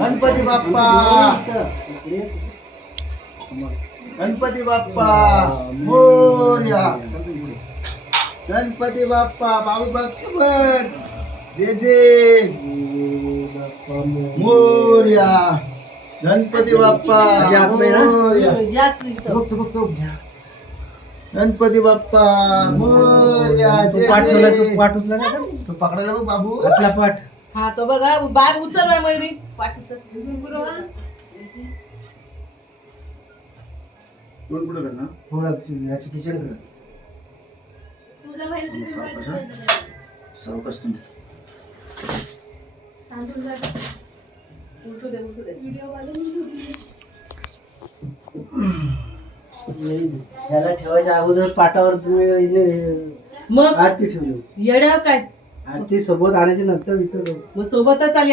गणपती बाप्पा. गणपती बाप्पा. मोर्या. गणपती बाप्पा. बाबू भक्त जे जे. मोर्या. गणपती बाप्पा. मोरया. बघतो बघतो. गणपती बाप्पा. मोर्या. पाठ पाठ उचला ना तो पकडायला बघ बाबू. हातला पाठ. हा तो बघा बाग उचल बाय मयुरी पाठ उचल. दोन पुढे करणार थोडा याची तिच्याकडे सावकाश तुम्ही. उलटू दे उलटू दे. याला ठेवायच्या अगोदर पाटावर तुम्ही मग? आरती ठेवली येड्यावर काय? ते सोबत आल्याच्यानंतर विचार मग सोबतच आली